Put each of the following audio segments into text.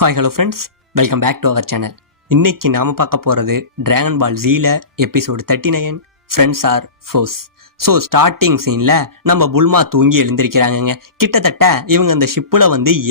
Hi hello friends, welcome back to our channel. இன்னைக்கு நாம பார்க்க போகிறது டிராகன் பால் ஜீல episode 39 friends or foes. So starting சீனில் நம்ம புல்மா தூங்கி எழுந்திருக்கிறாங்கங்க. கிட்டத்தட்ட இவங்க அந்த ஷிப்பில்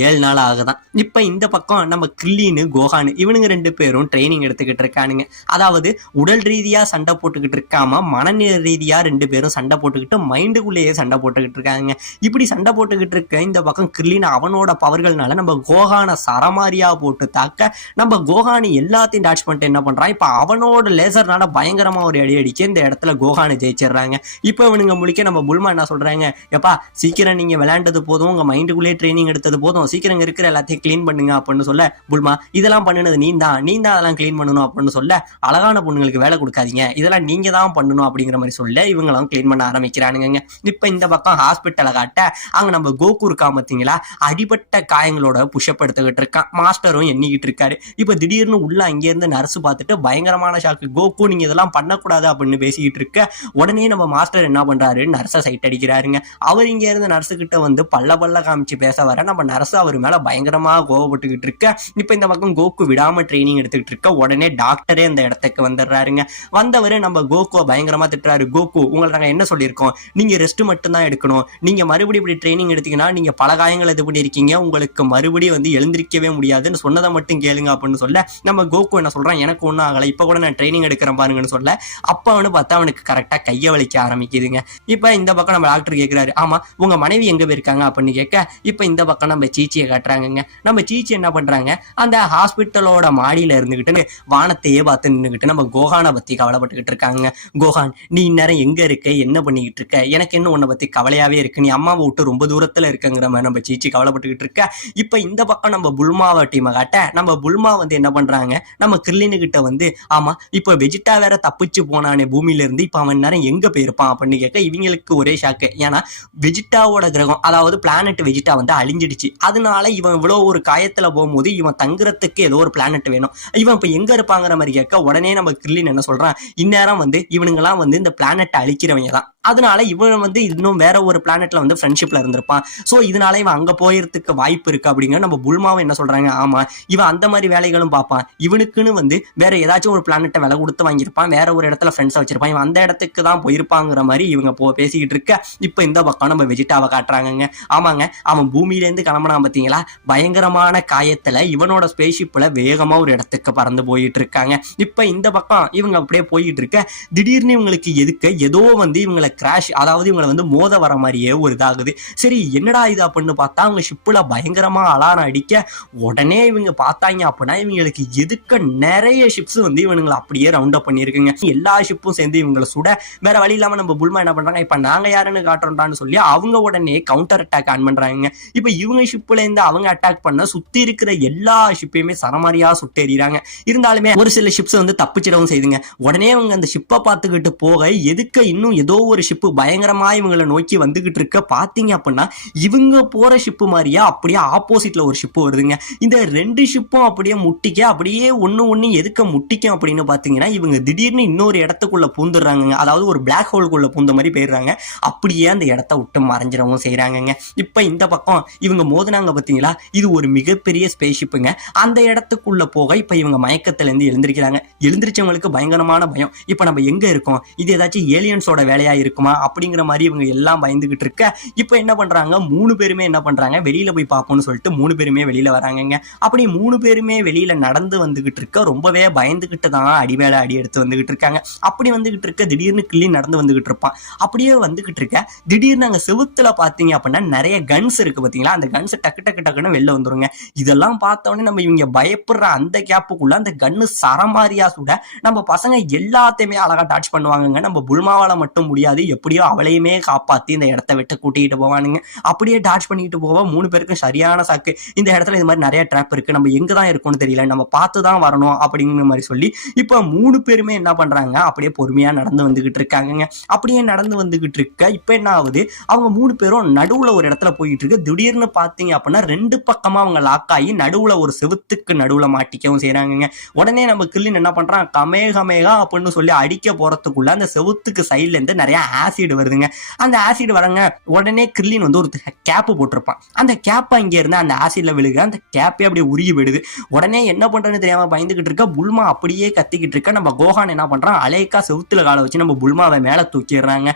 7 நாள் ஆகுதான். இப்போ இந்த பக்கம் நம்ம கில்லின்னு கோஹானு இவனுங்க 2 பேரும் ட்ரைனிங் எடுத்துக்கிட்டு இருக்கானுங்க. அதாவது உடல் ரீதியாக சண்டை போட்டுக்கிட்டு இருக்காம மனநிலை ரீதியாக 2 பேரும் சண்டை போட்டுக்கிட்டு மைண்டுக்குள்ளேயே சண்டை போட்டுக்கிட்டு இருக்காங்க. இப்படி சண்டை போட்டுக்கிட்டு இருக்க இந்த பக்கம் கில்லின்னு அவனோட பவர்கள்னால நம்ம கோஹானை சரமாரியா போட்டு தாக்க நம்ம கோஹானு எல்லாத்தையும் டாச் பண்ணிட்டு என்ன பண்ணுறான், இப்போ அவனோட லேசர்னால பயங்கரமாக ஒரு அடி அடிக்க இந்த இடத்துல கோஹானு ஜெயிச்சிடுறாங்க. இப்போ இவனுங்க முழிக்க நம்ம புல்மா என்ன சொல்றாங்க, எப்பா சீக்கிரம் நீங்க விளையாண்டது போதும், உங்க மைண்டுக்குள்ளே ட்ரைனிங் எடுத்தது போதும், சீக்கிரம் இருக்கிற எல்லாத்தையும் கிளீன் பண்ணுங்க அப்படின்னு சொல்ல, புல்மா இதெல்லாம் பண்ணினது நீ தான் அதெல்லாம் கிளீன் பண்ணணும் அப்படின்னு சொல்ல, அழகான பொண்ணுங்களுக்கு வேலை கொடுக்காதீங்க, இதெல்லாம் நீங்க தான் பண்ணணும் அப்படிங்கிற மாதிரி சொல்ல இவங்களும் கிளீன் பண்ண ஆரம்பிக்கிறானுங்க. இப்ப இந்த பக்கம் ஹாஸ்பிட்டலை காட்ட அங்க நம்ம கோகு இருக்கா பார்த்தீங்களா, அடிபட்ட காயங்களோட புஷ்அப் எடுத்துக்கிட்டு இருக்கான். மாஸ்டரும் எண்ணிக்கிட்டு இருக்காரு. இப்ப திடீர்னு உள்ள அங்கேருந்து நர்ஸ் பார்த்துட்டு பயங்கரமான ஷாக்கு, கோகு நீங்க இதெல்லாம் பண்ணக்கூடாது அப்படின்னு பேசிக்கிட்டு இருக்க உடனே நம்ம மாஸ்டர் என்ன பண்றாரு, நர்ஸை சைட் அடிக்கிறாருங்க. அவர் இங்க இருந்து நர்ஸு கிட்ட பல்ல காமிச்சு பேச வர நம்ம நர்ஸ் அவர் மேல பயங்கரமா கோவப்பட்டுக்கிட்டு இருக்க. இப்ப இந்த பக்கம் கோகு விடாம ட்ரைனிங் எடுத்துக்கிட்டு இருக்க உடனே டாக்டரே அந்த இடத்துக்கு வந்துடுறாருங்க. வந்தவர் நம்ம கோகுவை பயங்கரமா திட்டுறாரு. கோகு உங்களை நாங்க என்ன சொல்லியிருக்கோம், நீங்க ரெஸ்ட் மட்டும் தான் எடுக்கணும், நீங்க மறுபடியும் இப்படி ட்ரைனிங் எடுத்தீங்கன்னா நீங்க பல காயங்கள் இது பண்ணிருக்கீங்க, உங்களுக்கு மறுபடியும் எழுந்திருக்கவே முடியாதுன்னு சொன்னதை மட்டும் கேளுங்க அப்படின்னு சொல்ல, நம்ம கோகு என்ன சொல்றான், எனக்கு ஒன்றும் ஆகலை, இப்ப கூட நான் ட்ரைனிங் எடுக்கிறேன் பாருங்கன்னு சொல்ல, அப்ப பார்த்தா அவனுக்கு கரெக்டா கையை வலிக்க ஆரம்பிக்குதுங்க. இப்ப இந்த பக்கம் நம்ம டாக்டர் கேட்கிறாரு, ஆமா உங்க மனைவி எங்க போயிருக்காங்க அப்படின்னு கேட்க, இப்ப இந்த பக்கம் நம்ம சீச்சியை காட்டுறாங்க. நம்ம சீச்சி என்ன பண்றாங்க, அந்த ஹாஸ்பிட்டலோட மாடியில இருந்துகிட்டு வானத்தையே பார்த்து நின்றுகிட்டு நம்ம கோஹானை பத்தி கவலைப்பட்டுக்கிட்டு இருக்காங்க. கோஹான் நீ இந்நேரம் எங்க இருக்க, என்ன பண்ணிக்கிட்டு இருக்க, எனக்கு என்ன உன்னை பத்தி கவலையாவே இருக்கு, நீ அம்மாவை விட்டு ரொம்ப தூரத்துல இருக்குங்கிற மாதிரி நம்ம சீச்சி கவலைப்பட்டுக்கிட்டு இருக்க. இப்ப இந்த பக்கம் நம்ம புல்மாவை டீமை காட்ட நம்ம புல்மா என்ன பண்றாங்க, நம்ம கிர்லினு கிட்ட ஆமா இப்ப வெஜிட்டா வேற தப்பிச்சு போனானே பூமியில இருந்து, இப்ப அவன் நேரம் எங்க போயிருப்பான் அப்படின்னு கேட்க இவங்களுக்கு ஒரே ஷாக்கு. ஏன்னா வெஜிட்டாவோட கிரகம், அதாவது பிளானட் வெஜிட்டா அழிஞ்சிடுச்சு. அதனால இவன் இவ்வளவு ஒரு காயத்துல போகும்போது இவன் தங்குறதுக்கு ஏதோ ஒரு பிளானட் வேணும், இவன் இப்ப எங்க இருப்பாங்கிற மாதிரி கேட்க உடனே நம்ம கிர்லின் என்ன சொல்றான், இந்நேரம் இவனுங்கெல்லாம் இந்த பிளானட்டை அழிக்கிறவங்க தான், அதனால இவன் இன்னும் வேற ஒரு பிளானட்ல ஃப்ரெண்ட்ஷிப்ல இருந்திருப்பான், சோ இதனால இவன் அங்க போயிருதுக்கு வாய்ப்பு இருக்கு அப்படிங்கிற நம்ம புல்மாவை என்ன சொல்றாங்க, ஆமா இவன் அந்த மாதிரி வேலைகளும் பார்ப்பான், இவனுக்குன்னு வேற ஏதாச்சும் ஒரு பிளானட்டை விலை கொடுத்து வாங்கியிருப்பான், வேற ஒரு இடத்துல ஃப்ரெண்ட்ஸை வச்சிருப்பான், இவன் அந்த இடத்துக்கு தான் போயிருப்பாங்கிற மாதிரி இவங்க பேசிக்கிட்டு இருக்க. இப்ப இந்த பக்கம் நம்ம வெஜிட்டாவை காட்டுறாங்க. ஆமாங்க அவன் பூமியில இருந்து கிளம்பினா பாத்தீங்களா, பயங்கரமான காயத்துல இவனோட ஸ்பேஸ்ஷிப்ல வேகமா ஒரு இடத்துக்கு பறந்து போயிட்டு இருக்காங்க. இப்ப இந்த பக்கம் இவங்க அப்படியே போயிட்டு இருக்க, திடீர்னு இவங்களுக்கு எதுக்கு ஏதோ இவங்களை கிராஷ், அதாவது இவங்களை மோத வர மாதிரியே ஒரு இதாகுது. சரி என்னடா இது அப்படின்னு பார்த்தா அவங்க ஷிப்புல பயங்கரமா அலாரம் அடிக்க, உடனே இவங்க பார்த்தாங்க அப்படின்னா இவங்களுக்கு எதுக்க நிறைய ஷிப்ஸ் இவனுங்களை அப்படியே ரவுண்ட் அப் பண்ணிருக்குங்க. எல்லா ஷிப்பும் சேர்ந்து இவங்களை சுட, வேற வழி இல்லாம நம்ம புல்மா என்ன பண்றாங்க, இப்ப நாங்க யாருன்னு காட்டுறோம்டான்னு சொல்லி அவங்க உடனே கவுண்டர் அட்டாக் ஆன் பண்றாங்க. இப்ப இவங்க ஷிப்ல இருந்து அவங்க அட்டாக் பண்ண சுத்தி இருக்கிற எல்லா ஷிப்பையுமே சரமாரியா சுட்டேறாங்க. இருந்தாலுமே ஒரு சில ஷிப்ஸ் தப்பிச்சிடவும் செய்துங்க. உடனே அவங்க அந்த ஷிப்பை பார்த்துக்கிட்டு போக எதுக்க இன்னும் ஏதோ ஒரு ஷிப்பு பயங்கரமா இவங்களை நோக்கி வந்துகிட்டு இருக்க. பாத்தீங்க அப்படின்னா இவங்க போற ஷிப்பு மாதிரியா அப்படியே ஆப்போசிட்ல ஒரு ஷிப்பு வருதுங்க. இந்த 2 ஷிப்பும் அப்படியே முட்டிக்க, அப்படியே ஒண்ணு எதுக்க முட்டிக்கும் அப்படின்னு பாத்தீங்கன்னா இவங்க திடீர்னு இன்னொரு இடத்துக்குள்ள பூந்துடுறாங்க. அதாவது ஒரு பிளாக் ஹோல்குள்ள பூந்த மாதிரி போயிடுறாங்க. அப்படியே அந்த இடத்த விட்டு மறைஞ்சிடவும் செய்யறாங்க. இப்ப இந்த பக்கம் இவங்க மோதினாங்க பாத்தீங்களா, இது ஒரு மிகப்பெரிய ஸ்பேஸ்ஷிப்புங்க. அந்த இடத்துக்குள்ள போக இப்ப இவங்க மயக்கத்துல இருந்து எழுந்திருக்கிறாங்க. எழுந்திரிச்சவங்களுக்கு பயங்கரமான பயம், இப்ப நம்ம எங்க இருக்கோம், இது ஏதாச்சும் ஏலியன்ஸோட வேலையா இருக்குமா அப்படிங்கிற மாதிரி இவங்க எல்லாம் பயந்துகிட்டு இருக்க. இப்ப என்ன பண்றாங்க, 3 பேருமே என்ன பண்றாங்க, வெளியில போய் பார்ப்போம்னு சொல்லிட்டு 3 பேருமே வெளியில வராங்க. அப்படி 3 பேருமே வெளியில நடந்து வந்துகிட்டு இருக்க, ரொம்பவே பயந்துகிட்டு தான் அடிவேலை அடி எடுத்து வந்துகிட்டு இருக்காங்க. அப்படி வந்துகிட்டு இருக்க திடீர்னு கிள்ளி நடந்து வந்துகிட்டு இருப்பான். அப்படியே வந்துகிட்டு இருக்க திடீர்னு அங்க செவுத்துல பாத்தீங்க அப்படின்னா நிறைய கன்ஸ் இருக்கு பாத்தீங்களா, அந்த கன்ஸ் டக்குன்னு வெளில வந்துருங்க. இதெல்லாம் பார்த்தோன்னே நம்ம இவங்க பயப்படுற அந்த கேப்புக்குள்ள அந்த கன்னு சரமாரியா சுட நம்ம பசங்க எல்லாத்தையுமே அழகா டாச் பண்ணுவாங்க. நம்ம புல்மாவால மட்டும் முடியாது, எப்படியோ அவளையுமே காப்பாத்தி இந்த இடத்த விட்டு கூட்டிட்டு போவானுங்க. அப்படியே டாச் பண்ணிட்டு போவா 3 பேருக்கும் சரியான சாக்கு, இந்த இடத்துல இது மாதிரி நிறைய ட்ராப் இருக்கு, நம்ம எங்க தான் இருக்கும்னு தெரியல, நம்ம பார்த்து தான் வரணும் அப்படிங்கிற மாதிரி சொல்லி இப்ப 3 பேருமே என்ன பண்றாங்க, அப்படியே பொறுமையா நடந்து வந்துகிட்டு இருக்காங்க. அப்படியே நடந்து வந்துகிட்டு இருக்க இப்ப என்ன ஆகுது, அவங்க 3 பேரும் நடுவுல ஒரு இடத்துல போயிட்டு இருக்கு. திடீர்னு பாத்தீங்க அப்படின்னா 2 பக்கமா அவங்க லாக் ஆகி நடுவுல ஒரு செவுத்துக்கு நடுவுல மாட்டிக்கவும் செய்யறாங்க. உடனே நம்ம கில்லின் என்ன பண்றான், கமேகமேகா அப்படின்னு சொல்லி அடிக்க போறதுக்குள்ள அந்த செவுத்துக்கு சைட்ல இருந்து நிறைய ஆசிட் வருதுங்க. அந்த ஆசிட் வரங்க உடனே கிர்லின் வந்து ஒரு கேப்பு போட்டிருப்பான். அந்த கேப்பை இங்க இருந்து அந்த ஆசிட்ல விழுக அந்த கேப்பே அப்படியே உருகி விடுது. உடனே என்ன பண்றதுன்னு தெரியாம பயந்துகிட்டு இருக்க புல்மா அப்படியே கத்திக்கிட்டு இருக்க நம்ம கோஹான் என்ன பண்றான், அலேக்கா செவுத்துல காலை வச்சு நம்ம புல்மாவை மேல தூக்கிடுறாங்க.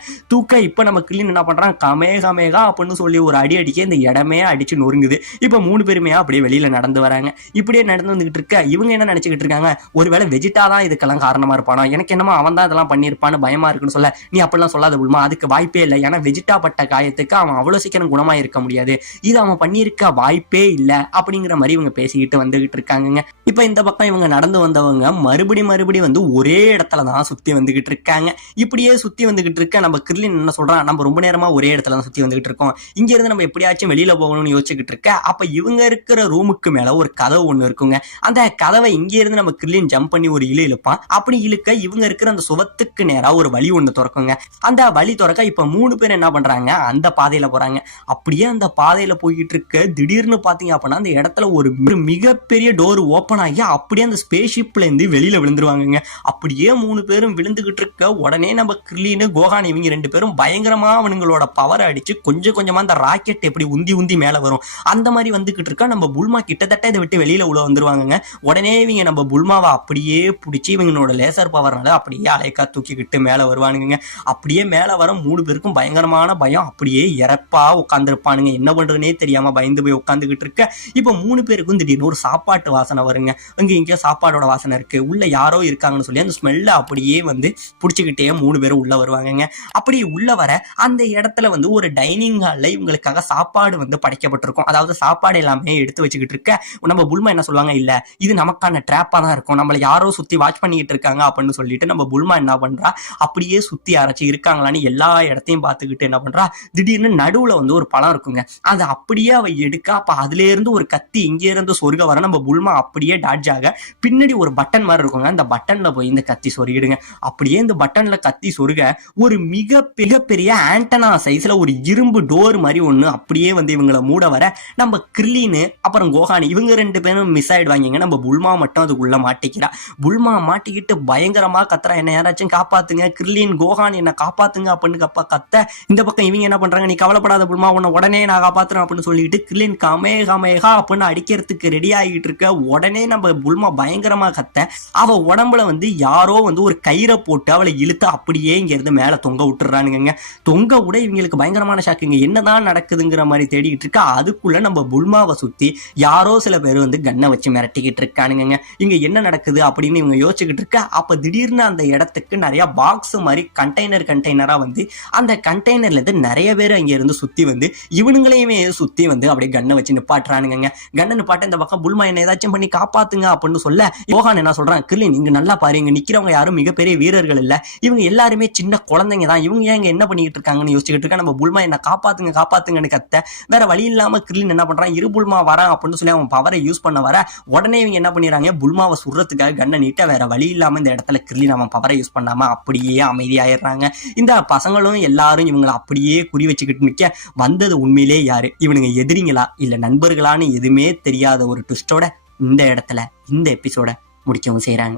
இப்ப நம்ம கிர்லின் என்ன பண்றான், கமேகா அப்படின்னு சொல்லி ஒரு அடி அடிக்க இந்த இடமே அடிச்சு நொறுங்குது. இப்ப 3 பேருமே அப்படியே வெளியில நடந்து வராங்க. இப்படியே நடந்து வந்துகிட்டு இருக்க இவங்க என்ன நினைச்சுக்கிட்டு இருக்காங்க, ஒருவேளை வெஜிட்டா தான் இதுக்கெல்லாம் காரணமா இருப்பானா, எனக்கு என்னமோ அவன் தான் இதெல்லாம் பண்ணிருப்பான்னு பயமா இருக்குன்னு சொல்ல, நீ அப்படிலாம் சொல்லாத புல்மா, அதுக்கு வாய்ப்பே இல்லை. ஏன்னா வெஜிட்டா பட்ட காயத்துக்கு அவன் அவ்வளவு சீக்கிரம் குணமா இருக்க முடியாது, இது அவன் பண்ணியிருக்க வாய்ப்பே இல்லை அப்படிங்கிற மாதிரி இவங்க பேசிக்கிட்டு வந்துகிட்டு இருக்காங்க. இப்ப இந்த பக்கம் இவங்க நடந்து வந்தவங்க மறுபடி வந்து ஒரே இடத்துல தான் சுத்தி வந்துகிட்டு இருக்காங்க. இப்படியே சுத்தி வந்துகிட்டு இருக்க நம்ம கிர்லின் என்ன சொல்றான், நம்ம ரொம்ப நேரமா ஒரே இடத்துல தான் சுத்தி வந்துகிட்டு இருக்கோம், இங்க இருந்து நம்ம எப்படியாச்சும் வெளியில போகணும்னு யோசிச்சுக்கிட்டு இருக்க அப்ப இவங்க இருக்கிற ரூமுக்கு மேல ஒரு கதவு ஒண்ணு இருக்குங்க. அந்த கதவை இங்க இருந்து நம்ம கிர்லின் ஜம்ப் பண்ணி ஒரு இழுப்பான். அப்படி இழுக்க இவங்க இருக்கிற அந்த சுவத்துக்கு நேரா ஒரு வழி ஒண்ணு திறக்குங்க. அந்த வழி திறக்க இப்ப 3 பேர் என்ன பண்றாங்க, அந்த பாதையில போறாங்க. அப்படியே அந்த பாதையில போயிட்டு இருக்க திடீர்னு பாத்தீங்க அப்படின்னா அந்த இடத்துல ஒரு மிகப்பெரிய டோர் ஓபன் ஆகி அப்படியே அந்த ஸ்பேஸ் ஷிப்ல இருந்து வெளியில விழுந்துருவாங்க. அப்படியே 3 பேரும் விழுந்துகிட்டு இருக்க உடனே நம்ம கிர்லின் கோஹான் இவங்க 2 பேரும் பயங்கரமா அவங்களோட பவர் அடிச்சு கொஞ்சம் கொஞ்சமா அந்த ராக்கெட் எப்படி உந்தி மேல வரும் அந்த மாதிரி வந்துகிட்டு இருக்கா. நம்ம புல்மா கிட்டத்தட்ட இதை விட்டு வெளியில உள்ள வந்துருவாங்க. உடனே இவங்க நம்ம புல்மாவை அப்படியே பிடிச்சி இவங்களோட லேசர் பவர்னால அப்படியே அலைக்கா தூக்கிக்கிட்டு மேல வருவானுங்க. அப்படியே மேல வர 3 பேருக்கும் பயங்கரமான பயம், அப்படியே இறப்பா உட்காந்துருப்பானுங்க. என்ன பண்றதுனே தெரியாம பயந்து போய் உட்காந்துக்கிட்டு இருக்க இப்ப 3 பேருக்கும் திடீர்னு ஒரு சாப்பாட்டு வாசனை வருங்க. இங்கேயோ சாப்பாடோட வாசனை இருக்கு, உள்ள யாரோ இருக்காங்கன்னு சொல்லி அந்த ஸ்மெல்ல அப்படியே வந்து பிடிச்சிக்கிட்டே 3 பேரும் உள்ள வருவாங்க. அப்படி உள்ள வர அந்த இடத்துல வந்து ஒரு டைனிங் ஹால்ல இவங்களுக்காக சாப்பாடு வந்து படைக்கப்பட்டிருக்கும். அதாவது சாப்பாடு எல்லாமே எடுத்து வச்சுக்கிட்டு இருக்க நம்ம புல்மா என்ன சொல்லுவாங்க, இல்ல இது நமக்கான ட்ராப்பா தான் இருக்கும், நம்மள யாரோ சுத்தி வாட்ச் பண்ணிட்டு இருக்காங்க அப்படின்னு சொல்லிட்டு நம்ம புல்மா என்ன பண்றா, அப்படியே சுத்தி அரைச்சி இருக்காங்களான்னு எல்லா இடத்தையும் பார்த்துக்கிட்டு என்ன பண்றா, திடீர்னு நடுவுல வந்து ஒரு பழம் இருக்குங்க. அது அப்படியே அவ எடுக்க அப்ப அதுல இருந்து ஒரு கத்தி இங்க இருந்து சொருக வர நம்ம புல்மா அப்படியே டாட்ஜ் ஆக பின்னாடி ஒரு பட்டன் மாதிரி இருக்குங்க. அந்த பட்டன்ல போய் இந்த கத்தி சொருகிடுங்க. அப்படியே இந்த பட்டன்ல கத்தி சொருக ஒரு மிகப்பெரிய ஆண்டனா சைஸ்ல ஒரு இரும்பு டோர் மாதிரி ஒண்ணு அப்படியே வந்து இவங்களை மூட வர நம்ம கிர்லின் அப்புறம் கோஹான் இவங்க 2 பேரும் மிஸ் ஆயிடுவாங்க. நம்ம புல்மா மட்டும் அதுக்குள்ள மாட்டிக்கிறா. புல்மா மாட்டிக்கிட்டு பயங்கரமா கத்துறா, என்ன யாராச்சும் காப்பாத்துங்க, கிர்லின் கோஹான் என்ன காப்பாத்துங்க அப்படின்னு கத்த. இந்த பக்கம் இவங்க என்ன பண்றாங்க, நீ கவலைப்படாத புல்மா, உன்னை உடனே நான் காப்பாத்துறேன் அப்படின்னு சொல்லிட்டு கிர்லின் கமேகா அப்படின்னு அடிக்கிறதுக்கு ரெடி ஆகிட்டு இருக்க. உடனே நம்ம புல்மா பயங்கரமா கத்த அவ உடம்புல வந்து யாரோ வந்து ஒரு கயிறை போட்டு அவளை இழுத்து அப்படியே இங்க இருந்து மேல தொங்க விட்டுறானுங்க. தொங்க விட இவங்களுக்கு பயங்கரமான ஷாக்குங்க, என்னதான் நடக்குதுங்கிற மாதிரி தேடிக்கிட்டு இருக்கா. அதுக்குள்ள நம்ம புல்மாவை சுத்தி யாரோ சில பேர் வந்து கண்ணை வச்சு மிரட்டிக்கிட்டு இருக்கானுங்க. இங்க என்ன நடக்குது அப்படின்னு இவங்க யோசிச்சுக்கிட்டு இருக்க அப்ப திடீர்னு அந்த இடத்துக்கு நிறைய பாக்ஸ் மாதிரி கண்டெய்னரா வந்து அந்த கண்டெய்னர்ல இருந்து நிறைய பேர் அங்க இருந்து சுத்தி வந்து இவனுங்களையுமே சுத்தி வந்து அப்படியே கண்ணை வச்சு நிப்பாட்டுறானுங்க. கண்ணை நிப்பாட்ட இந்த பக்கம் புல்மா என்ன ஏதாச்சும் பண்ணி காப்பாத்துங்க அப்படின்னு சொல்ல கோஹான் என்ன சொல்றான், கிர்லின் இங்க நல்லா பாரு, இங்க நிக்கிறவங்க யாரும் மிகப்பெரிய வீரர்கள் இல்ல, இவங்க எல்லாருமே சின்ன குழந்தைங்க தான், இவங்க ஏன் இங்க என்ன பண்ணிட்டு இருக்காங்கன்னு யோசிச்சுக்கிட்டு இருக்க. நம்ம புல்மா என்ன காப்பாத்துங்கன்னு கத்த வேற வழி இல்லாம கிர்லின் என்ன பண்றான், இரு புல்மா வரான் அப்படின்னு சொல்லி அவன் பவரை யூஸ் பண்ண வர உடனே இவங்க என்ன பண்ணிடுறாங்க, புல்மாவை சுடுறதுக்காக கண்ணை நீட்ட வேற வழி இல்லாம இந்த இடத்துல கிர்லின் அவன் பவரை யூஸ் பண்ணாம அப்படியே அமைதியாயிடுறாங்க. இந்த பசங்களும் எல்லாரும் இவங்களை அப்படியே குறி வச்சுக்கிட்டு நிக்க வந்தது உண்மையிலே யாரு, இவனுங்க எதிரிங்களா இல்ல நண்பர்களான்னு எதுவுமே தெரியாத ஒரு ட்விஸ்டோட இந்த இடத்துல இந்த எபிசோட முடிக்கவும் செய்யறாங்க.